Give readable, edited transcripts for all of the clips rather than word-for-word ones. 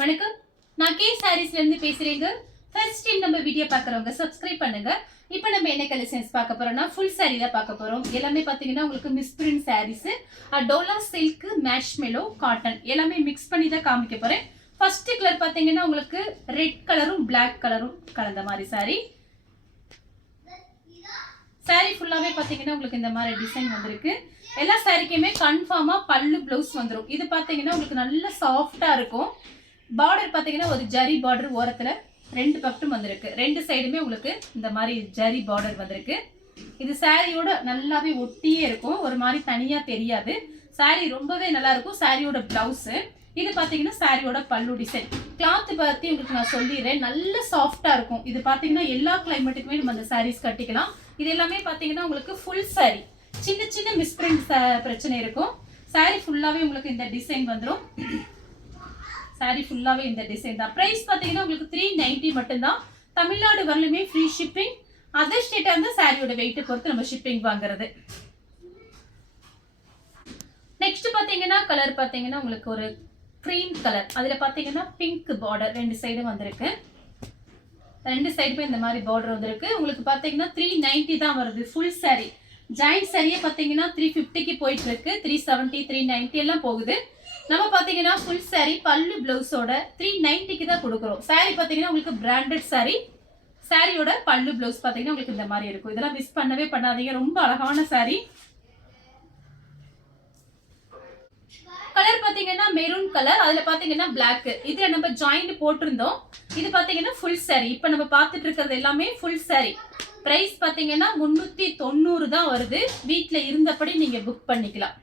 வணக்கம், நான் கே சாரீஸ்ல இருந்து பேசுறேங்க. ஃபர்ஸ்ட் டைம் நம்ம வீடியோ பார்க்குறவங்க சப்ஸ்கிரைப் பண்ணுங்க. இப்போ நம்ம என்ன கலெக்ஷன்ஸ் பார்க்க போறோம்னா ஃபுல் சாரீ தான் பார்க்க போறோம். எல்லாமே பார்த்தீங்கன்னா உங்களுக்கு misprint sarees, Dola silk, marshmallow, cotton எல்லாமே மிக்ஸ் பண்ணி தான் காமிக்க போறேன். ஃபர்ஸ்ட் கலர் பார்த்தீங்கன்னா உங்களுக்கு ரெட் கலரும் பிளாக் கலரும் கலந்த மாதிரி சாரீ. சாரீ ஃபுல்லாவே பார்த்தீங்கன்னா உங்களுக்கு இந்த மாதிரி டிசைன் வந்திருக்கு. எல்லா சாரீக்குமே கன்ஃபார்மா பல்லு பிளவுஸ் வந்துடும். இது பார்த்தீங்கன்னா உங்களுக்கு நல்ல சாஃப்டா இருக்கும். பார்டர் பார்த்தீங்கன்னா ஒரு ஜரி பார்டர் ஓரத்தில் ரெண்டு பக்கட்டும் வந்திருக்கு. ரெண்டு சைடுமே உங்களுக்கு இந்த மாதிரி ஜரி பார்டர் வந்திருக்கு. இது சாரியோட நல்லாவே ஒட்டியே இருக்கும், ஒரு மாதிரி தனியாக தெரியாது. சாரி ரொம்பவே நல்லா இருக்கும். சாரியோட பிளவுஸு இது பார்த்தீங்கன்னா சாரியோட பல்லு டிசைன். கிளாத் பற்றி உங்களுக்கு நான் சொல்லிடுறேன், நல்ல சாஃப்டாக இருக்கும். இது பார்த்தீங்கன்னா எல்லா கிளைமேட்டுக்குமே நம்ம அந்த சாரீஸ் கட்டிக்கலாம். இது எல்லாமே பார்த்தீங்கன்னா உங்களுக்கு ஃபுல் சாரி. சின்ன சின்ன மிஸ்பிரிண்ட் பிரச்சனை இருக்கும். சாரி ஃபுல்லாகவே உங்களுக்கு இந்த டிசைன் வந்துடும். சாரி ஃபுல்லாகவே இந்த டிசைன் தான். ப்ரைஸ் பார்த்தீங்கன்னா உங்களுக்கு 390 மட்டும்தான். தமிழ்நாடு வரலுமே ஃப்ரீ ஷிப்பிங். அதர் ஸ்டேட்டாக இருந்தால் சாரியோட வெயிட்டை பொறுத்து நம்ம ஷிப்பிங் வாங்குறது. நெக்ஸ்ட் பார்த்தீங்கன்னா கலர் பார்த்தீங்கன்னா உங்களுக்கு ஒரு க்ரீம் கலர், அதில் பார்த்தீங்கன்னா பிங்க் பார்டர் ரெண்டு சைடும் வந்திருக்கு. ரெண்டு சைடுமே இந்த மாதிரி பார்டர் வந்திருக்கு. உங்களுக்கு பார்த்தீங்கன்னா 390 தான் வருது ஃபுல் சாரி. ஜாயிண்ட் சாரியே பார்த்தீங்கன்னா 350க்கு போயிட்டு இருக்கு. 370, 390 எல்லாம் போகுது. நம்ம பார்த்தீங்கன்னா ஃபுல் சாரி பல்லு பிளவுஸோட 390க்கு தான் கொடுக்குறோம். சாரி பார்த்தீங்கன்னா உங்களுக்கு பிராண்டட் சாரி. சாரியோட பல்லு பிளவுஸ் பார்த்தீங்கன்னா உங்களுக்கு இந்த மாதிரி இருக்கும். இதெல்லாம் மிஸ் பண்ணவே பண்ணாதீங்க, ரொம்ப அழகான சாரி. கலர் பார்த்தீங்கன்னா மெரூன் கலர், அதில் பார்த்தீங்கன்னா பிளாக். இதில் நம்ம ஜாயிண்ட் போட்டிருந்தோம். இது பார்த்தீங்கன்னா ஃபுல் சாரி. இப்போ நம்ம பார்த்துட்டு இருக்கிறது எல்லாமே ஃபுல் சாரி. ப்ரைஸ் பார்த்தீங்கன்னா 390 தான் வருது. வீட்டில் இருந்தபடி நீங்கள் புக் பண்ணிக்கலாம்.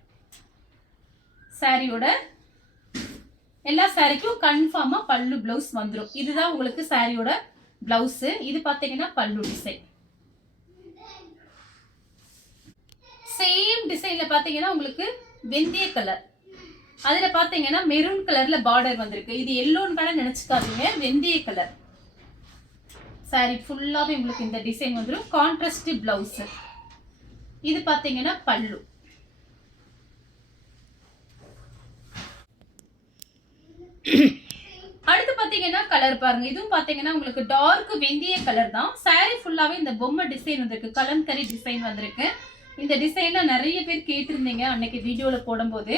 சாரியோட எல்லா சாரிக்கும் கன்ஃபார்மா பல்லு பிளவுஸ் வந்துடும். இதுதான் உங்களுக்கு சாரியோட பிளவுஸ். இது பார்த்தீங்கன்னா பல்லு டிசைன். சேம் டிசைன்ல பார்த்தீங்கன்னா உங்களுக்கு வெந்தய கலர், அதில் பார்த்தீங்கன்னா மெரூன் கலர்ல பார்டர் வந்திருக்கு. இது எல்லோன்னு கலர் நினைச்சுக்காதீங்க, வெந்தய கலர். சாரி ஃபுல்லாவே உங்களுக்கு இந்த டிசைன் வந்துடும். Contrast blouse. இது பார்த்தீங்கன்னா பல்லு. அடுத்து பாத்தீங்கன்னா கலர் பாருங்க. இதுவும் பாத்தீங்கன்னா உங்களுக்கு டார்க் வெந்தய கலர் தான். சாரி ஃபுல்லாவே இந்த பொம்மை டிசைன் வந்திருக்கு, கலம்கரி டிசைன் வந்திருக்கு. இந்த டிசைன்ல நிறைய பேர் கேட்டிருந்தீங்க அன்னைக்கு வீடியோல போடும்போது.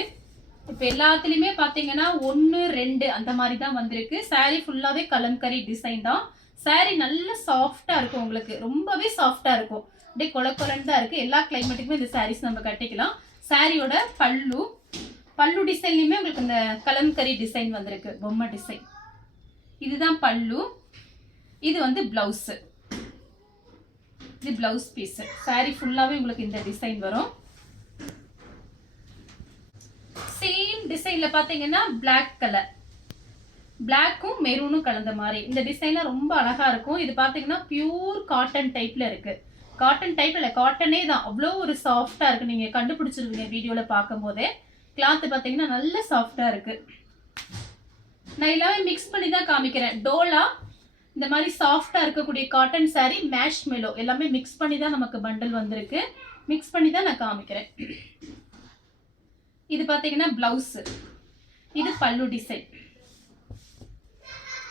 இப்ப எல்லாத்துலயுமே பாத்தீங்கன்னா 1, 2 அந்த மாதிரி தான் வந்திருக்கு. சாரி ஃபுல்லாவே கலம்கரி டிசைன் தான். சாரி நல்ல சாஃப்டா இருக்கும், உங்களுக்கு ரொம்பவே சாஃப்டா இருக்கும். அப்படியே கொலன்னு தான் இருக்கு. எல்லா கிளைமேட்டுக்குமே இந்த சாரீஸ் நம்ம கட்டிக்கலாம். சாரியோட பல்லு, பல்லு டிசைன்லயுமே உங்களுக்கு இந்த கலம்கரி டிசைன் வந்திருக்கு, பொம்மை டிசைன். இதுதான் பல்லு. இது வந்து பிளவுஸ். இது பிளவுஸ் பீஸ். சாரி ஃபுல்லாவே உங்களுக்கு இந்த டிசைன் வரும். சேம் டிசைன்ல பாத்தீங்கன்னா பிளாக் கலர், பிளாக்கும் மெரூனும் கலந்த மாதிரி. இந்த டிசைன்லாம் ரொம்ப அழகா இருக்கும். இது பாத்தீங்கன்னா பியூர் காட்டன் டைப்ல இருக்கு. காட்டன் டைப்ல இல்ல, காட்டனே தான். அவ்வளோ ஒரு சாஃப்டா இருக்கு. நீங்க கண்டுபிடிச்சிருவீங்க வீடியோல பார்க்கும் போதே. கிளாத் பார்த்தீங்கன்னா நல்ல சாஃப்டா இருக்கு. நான் எல்லாமே மிக்ஸ் பண்ணி தான் காமிக்கிறேன். டோலா இந்த மாதிரி சாஃப்டா இருக்கக்கூடிய காட்டன் சாரி, மேஷ்மெலோ எல்லாமே மிக்ஸ் பண்ணி தான் நமக்கு பண்டல் வந்திருக்கு. மிக்ஸ் பண்ணி தான் நான் காமிக்கிறேன். இது பார்த்தீங்கன்னா பிளவுஸ். இது பல்லு டிசைன்.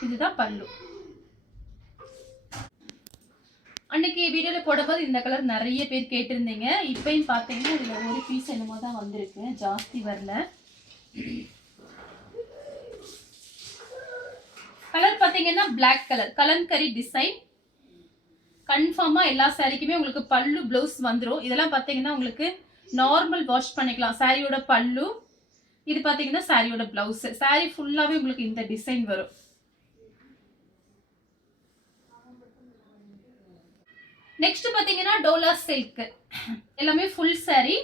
இதுதான் பல்லு. அன்னைக்கு வீடியோல போடும்போது இந்த கலர் நிறைய பேர் கேட்டிருந்தீங்க. இப்பயும் பார்த்தீங்கன்னா இதுல ஒரு பீஸ் என்னமோ தான் வந்திருக்கு, ஜாஸ்தி வரல. கலர் பார்த்தீங்கன்னா பிளாக் கலர், கலம்கரி டிசைன். கன்ஃபார்மா எல்லா சாரிக்குமே உங்களுக்கு பல்லு பிளவுஸ் வந்துடும். இதெல்லாம் பார்த்தீங்கன்னா உங்களுக்கு நார்மல் வாஷ் பண்ணிக்கலாம். சாரியோட பல்லு. இது பார்த்தீங்கன்னா சாரியோட பிளவுஸ். சாரி ஃபுல்லாவே உங்களுக்கு இந்த டிசைன் வரும். நெக்ஸ்ட் பாத்தீங்கன்னா டோலா சில்க். எல்லாமே ஃபுல் சாரி.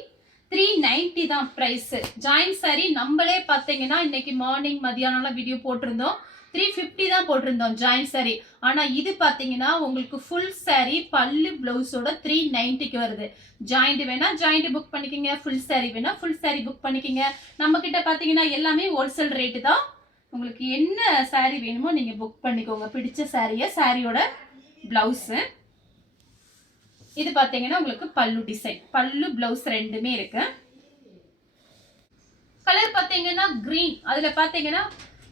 390 தான் பிரைஸ். ஜாயிண்ட் சாரி நம்மளே பாத்தீங்கன்னா இன்னைக்கு மார்னிங் மதியானம் வீடியோ போட்டிருந்தோம். 350 தான் போட்டிருந்தோம் ஜாயிண்ட் சாரி. ஆனா இது பாத்தீங்கன்னா உங்களுக்கு ஃபுல் சாரி பல்லு பிளவுஸோட 390க்கு வருது. ஜாயிண்ட் வேணா ஜாயிண்ட் புக் பண்ணிக்கங்க, ஃபுல் சாரி வேணா ஃபுல் சாரி புக் பண்ணிக்கங்க. நம்ம கிட்ட பாத்தீங்கன்னா எல்லாமே ஹோல்சேல் ரேட்டு தான். உங்களுக்கு என்ன சாரி வேணுமோ நீங்க புக் பண்ணிக்கோங்க, பிடிச்ச சாரிய. சாரியோட பிளவுஸ். இது பாத்தீங்கன்னா உங்களுக்கு பல்லு டிசைன். பல்லு பிளவுஸ் ரெண்டுமே இருக்கு. கலர் பாத்தீங்கன்னா கிரீன், அதுல பாத்தீங்கன்னா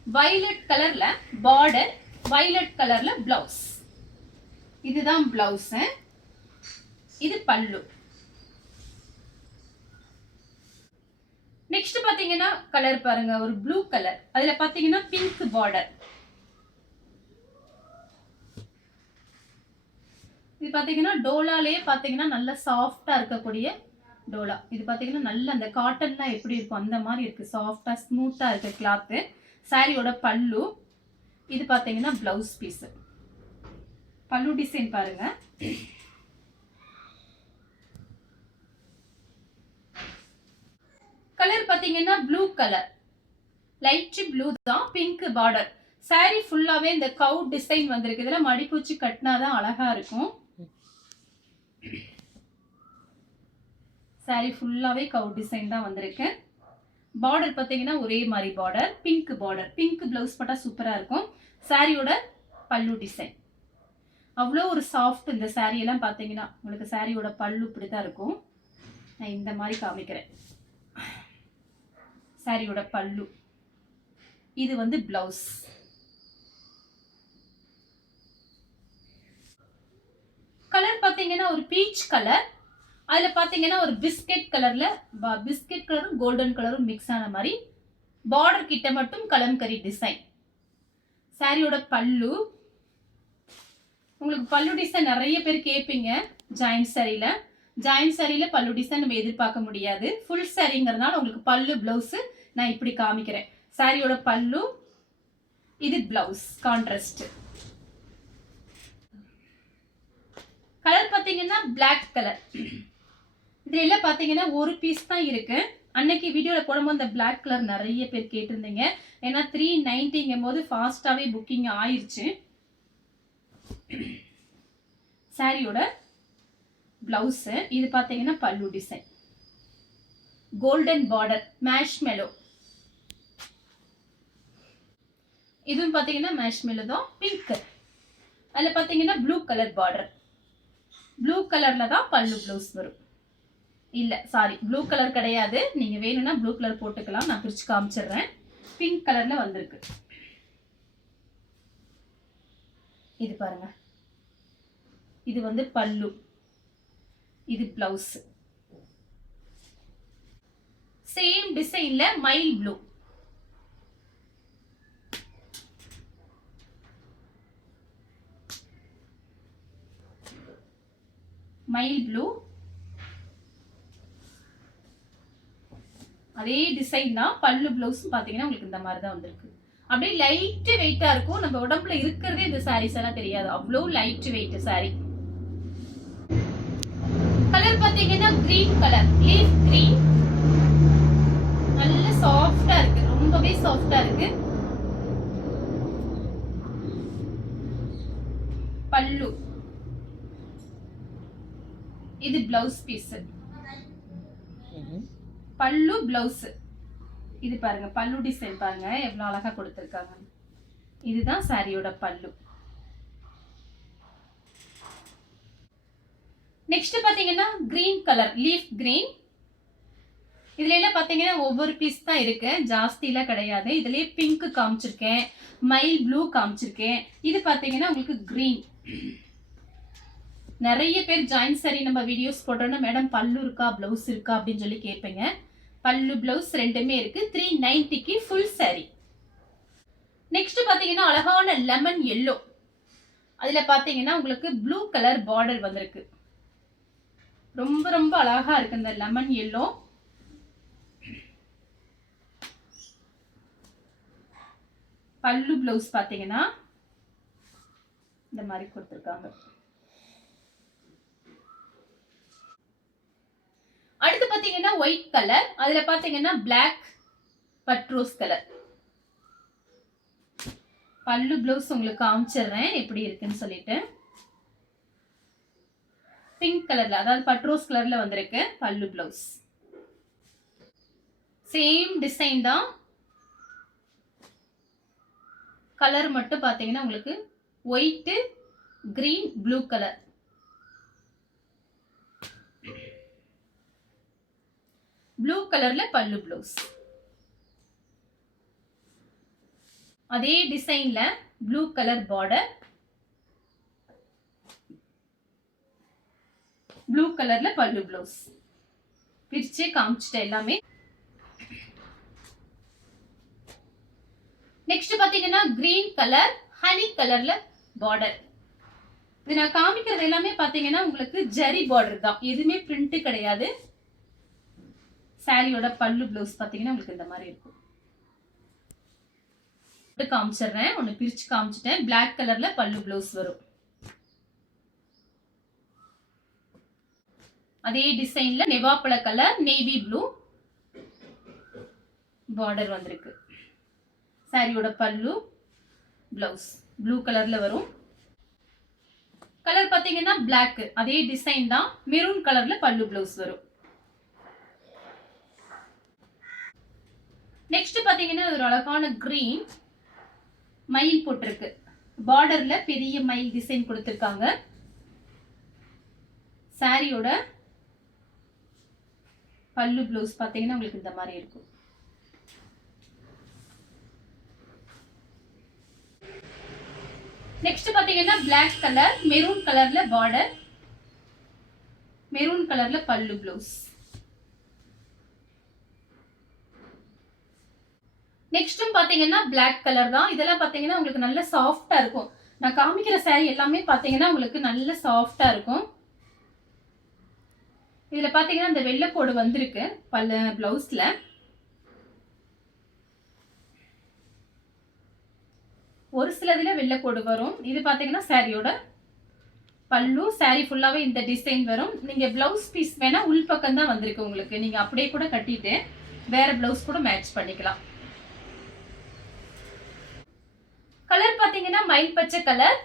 வயலட் கலர்ல பார்டர், வயலட் கலர்ல பிளவுஸ். இதுதான் பிளவுஸ். இது பல்லு. நெக்ஸ்ட் பாத்தீங்கன்னா கலர் பாருங்க, ஒரு ப்ளூ கலர், அதுல பாத்தீங்கன்னா பிங்க் பார்டர். இது பாத்தீங்கன்னா டோலாலே பாத்தீங்கன்னா நல்ல சாஃப்டா இருக்கக்கூடிய டோலா. இது பாத்தீங்கன்னா நல்ல அந்த காட்டன்லாம் எப்படி இருக்கும் அந்த மாதிரி இருக்கு, சாஃப்டா ஸ்மூத்தா இருக்கு கிளாத். சாரியோட பல்லு. இது பாத்தீங்கன்னா பிளவுஸ் பீஸ். பல்லு டிசைன் பாருங்க. கலர் பாத்தீங்கன்னா ப்ளூ கலர், லைட் ப்ளூ தான், பிங்க் பார்டர். சாரி ஃபுல்லாவே இந்த கவு டிசைன் வந்திருக்கு. இதெல்லாம் மடிப்பூச்சி கட்டினாதான் அழகா இருக்கும். சாரி ஃபுல்லாவே கவு டிசைன் தான் வந்திருக்கு. பார்டர் பாத்தீங்கன்னா ஒரே மாதிரி border, pink border. Pink blouse போட்டா சூப்பரா இருக்கும். சாரியோட பல்லு டிசைன் அவ்வளோ ஒரு சாஃப்ட். இந்த சாரி எல்லாம் பாத்தீங்கன்னா உங்களுக்கு சாரியோட பல்லு இப்படிதான் இருக்கும். நான் இந்த மாதிரி காமிக்கிறேன். சாரியோட பல்லு. இது வந்து பிளவுஸ். கலர் பாத்தீங்கன்னா ஒரு பீச் கலர், அதுல பாத்தீங்கன்னா ஒரு பிஸ்கெட் கலர்ல, பிஸ்கெட் கலரும் கோல்டன் கலரும் மிக்ஸ் ஆன மாதிரி பார்டர் கிட்ட மட்டும் கலம்கரி டிசைன். சாரியோட பல்லு. உங்களுக்கு பல்லு டிசைன் நிறைய பேர் கேட்பீங்க ஜாயிண்ட் சாரியில. ஜாயிண்ட் சாரியில பல்லு டிசைன் நம்ம எதிர்பார்க்க முடியாது. ஃபுல் சாரிங்கிறதுனால உங்களுக்கு பல்லு பிளவுஸ் நான் இப்படி காமிக்கிறேன். சாரியோட பல்லு. இது பிளவுஸ் கான்ட்ராஸ்ட். கலர் பாத்தீங்கன்னா பிளாக் கலர். இதுல எல்லாம் பாத்தீங்கன்னா ஒரு பீஸ் தான் இருக்கு. அன்னைக்கு வீடியோல போடும்போது இந்த பிளாக் கலர் நிறைய பேர் கேட்டிருந்தீங்க. ஏன்னா 390 போது ஃபாஸ்டாவே புக்கிங் ஆயிருச்சு. சாரியோட பிளவுஸ். இது பாத்தீங்கன்னா பல்லு டிசைன், கோல்டன் பார்டர், மேஷ்மெலோ. இதுவும் பாத்தீங்கன்னா மேஷ்மெலோ தான், பிங்க். அதுல பாத்தீங்கன்னா ப்ளூ கலர் பார்டர். ப்ளூ கலர்ல தான் பல்லு பிளவுஸ் வரும். இல்ல சாரி, ப்ளூ கலர் கிடையாது. நீங்க வேணும்னா ப்ளூ கலர் போட்டுக்கலாம். நான் பிரிச்சு காமிச்சிடுறேன். பிங்க் கலர்ல வந்திருக்கு. இது பாருங்க, இது வந்து பல்லு, இது பிளவுஸ். சேம் டிசைன்ல மைல் ப்ளூ. மைல் ப்ளூ அதே டிசைன் தான். பல்லு பிளவுஸ் பாத்தீங்கன்னா உங்களுக்கு இந்த மாதிரி தான் வந்திருக்கு. அப்படியே லைட் வெயிட்டா இருக்கும். நம்ம உடம்புல இருக்கிறதே இந்த சாரீஸ் எல்லாம் தெரியாது, அவ்வளவு லைட் வெயிட் சாரி. கலர் பாத்தீங்கன்னா கிரீன் கலர், லீஃப் கிரீன். நல்ல சாஃப்டா இருக்கு, ரொம்பவே சாஃப்டா இருக்கு. பல்லு. இது பிளவுஸ் பீஸ். பல்லு பிளவுஸ். இது பாருங்க பல்லு டிசைன் பாருங்க எவ்வளவு அழகா கொடுத்திருக்காங்க. இதுதான் சாரியோட பல்லு. நெக்ஸ்ட் பாத்தீங்கன்னா கிரீன் கலர், லீஃப் கிரீன். இதுல எல்லாம் பாத்தீங்கன்னா ஒவ்வொரு பீஸ் தான் இருக்கு, ஜாஸ்தி எல்லாம் கிடையாது. இதுலயே பிங்க் காமிச்சிருக்கேன், மைல் ப்ளூ காமிச்சிருக்கேன். இது பாத்தீங்கன்னா உங்களுக்கு கிரீன். நிறைய பேர் ஜாயிண்ட் சாரி நம்ம வீடியோஸ் போட்டோம்னா மேடம் பல்லு இருக்கா பிளவுஸ் இருக்கா அப்படின்னு சொல்லி கேட்பீங்க. பல்லு பிளவுஸ் ரெண்டுமே இருக்கு. 390க்கு ஃபுல் சாரி. நெக்ஸ்ட் பாத்தீங்கன்னா அழகான லெமன் எல்லோ. அதுல பாத்தீங்கன்னா உங்களுக்கு ப்ளூ கலர் பார்டர் வந்திருக்கு. ரொம்ப ரொம்ப அழகா இருக்கு இந்த லெமன் எல்லோ. பல்லு பிளவுஸ் பாத்தீங்கன்னா இந்த மாதிரி கொடுத்திருக்காங்க. அடுத்து பாத்தீங்கன்னா ஒயிட் கலர், அதுல பாத்தீங்கன்னா பிளாக் பட்ரோஸ் கலர். பல்லு பிளவுஸ் உங்களுக்கு காமிச்சிடுறேன் எப்படி இருக்குன்னு சொல்லிட்டு. பிங்க் கலர்ல, அதாவது பட்ரோஸ் கலர்ல வந்திருக்கு பல்லு பிளவுஸ். சேம் டிசைன் தான், கலர் மட்டும் பாத்தீங்கன்னா உங்களுக்கு white, green, blue colour. Blue கலர்ல பல்லு பிளவுஸ். அதே டிசைன்ல ப்ளூ கலர் பார்டர், ப்ளூ கலர்ல பல்லு ப்ளவுஸ். பிரிச்சு காமிச்சிட்டேன் எல்லாமே. நெக்ஸ்ட் பாத்தீங்கன்னா கிரீன் கலர் ஹனி கலர்ல பார்டர். இது நான் காமிக்கிறது எல்லாமே பாத்தீங்கன்னா உங்களுக்கு ஜரி பார்டர் தான், எதுவுமே பிரிண்ட் கிடையாது. சாரியோட பல்லு ப்ளவுஸ் பாத்தீங்கன்னா உங்களுக்கு இந்த மாதிரி இருக்கும். காமிச்சிடுறேன், ஒன்னு பிரிச்சு காமிச்சிட்டேன். பிளாக் கலர்ல பல்லு ப்ளவுஸ் வரும். அதே டிசைன்ல நெவாப்பழ கலர் நேவி ப்ளூ பார்டர் வந்திருக்கு. சாரியோட பல்லு பிளவுஸ் ப்ளூ கலர்ல வரும். கலர் பாத்தீங்கன்னா பிளாக், அதே டிசைன் தான். மெரூன் கலர்ல பல்லு பிளவுஸ் வரும். நெக்ஸ்ட் பாத்தீங்கன்னா ஒரு அழகான கிரீன் மயில் போட்டிருக்கு. பார்டர்ல பெரிய மயில் டிசைன் கொடுத்திருக்காங்க. சாரியோட பல்லு பிளவுஸ் பாத்தீங்கன்னா உங்களுக்கு இந்த மாதிரி இருக்கும். நெக்ஸ்ட் பாத்தீங்கன்னா பிளாக் கலர் மெரூன் கலர்ல பார்டர், மெரூன் கலர்ல பல்லு பிளவுஸ். நெக்ஸ்டும் பாத்தீங்கன்னா பிளாக் கலர் தான். இதெல்லாம் பாத்தீங்கன்னா உங்களுக்கு நல்ல சாஃப்டா இருக்கும். நான் காமிக்கிற சாரி எல்லாமே பாத்தீங்கன்னா உங்களுக்கு நல்ல சாஃப்டா இருக்கும். இதுல பாத்தீங்கன்னா இந்த வெள்ளைக்கோடு வந்திருக்கு பல்ல பிளவுஸ்ல. ஒரு சிலதுல வெள்ளைக்கோடு வரும். இது பாத்தீங்கன்னா சாரியோட பல்லு. சாரி ஃபுல்லாவே இந்த டிசைன் வரும். நீங்க பிளவுஸ் பீஸ் வேணா உள் பக்கம் தான் வந்திருக்கு உங்களுக்கு. நீங்க அப்படியே கூட கட்டிட்டு வேற பிளவுஸ் கூட மேட்ச் பண்ணிக்கலாம். கலர் பாத்தீங்கன்னா மயில் பச்சை கலர்,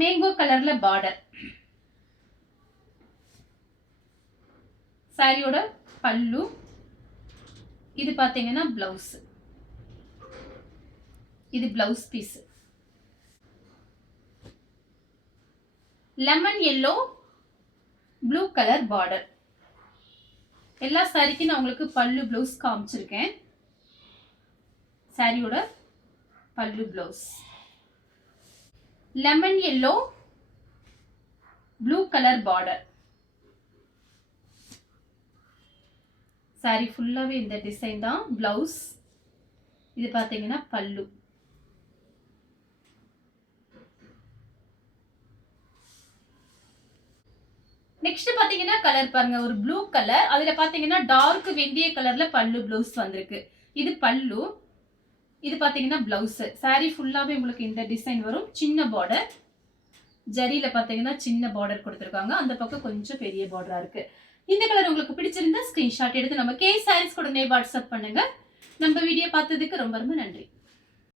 மேங்கோ கலர்ல பார்டர். சாரியோட பல்லு. இது பாத்தீங்கன்னா பிளவுஸ். இது blouse piece. Lemon yellow blue colour border. எல்லா சாரிக்கும் நான் உங்களுக்கு பல்லு பிளவுஸ் காமிச்சிருக்கேன். சாரியோட பல்லு blouse lemon yellow blue colour border. Saree ஃபுல்லாவே இந்த டிசைன் தான். பிளவுஸ் இது பாத்தீங்கன்னா பல்லு. நெக்ஸ்ட் பாத்தீங்கன்னா கலர் பாருங்க, ஒரு ப்ளூ கலர். அதுல பாத்தீங்கன்னா டார்க் வெந்தய கலர்ல பல்லு பிளவுஸ் வந்திருக்கு. இது பல்லு. இது பாத்தீங்கன்னா பிளவுஸ். சாரி ஃபுல்லாவே உங்களுக்கு இந்த டிசைன் வரும். சின்ன பார்டர், ஜரியில பாத்தீங்கன்னா சின்ன பார்டர் கொடுத்திருக்காங்க. அந்த பக்கம் கொஞ்சம் பெரிய பார்டரா இருக்கு. இந்த கலர் உங்களுக்கு பிடிச்சிருந்தா ஸ்கிரீன்ஷாட் எடுத்து நம்ம கே சாரீஸ் உடனே வாட்ஸ்அப் பண்ணுங்க. நம்ம வீடியோ பார்த்ததுக்கு ரொம்ப ரொம்ப நன்றி.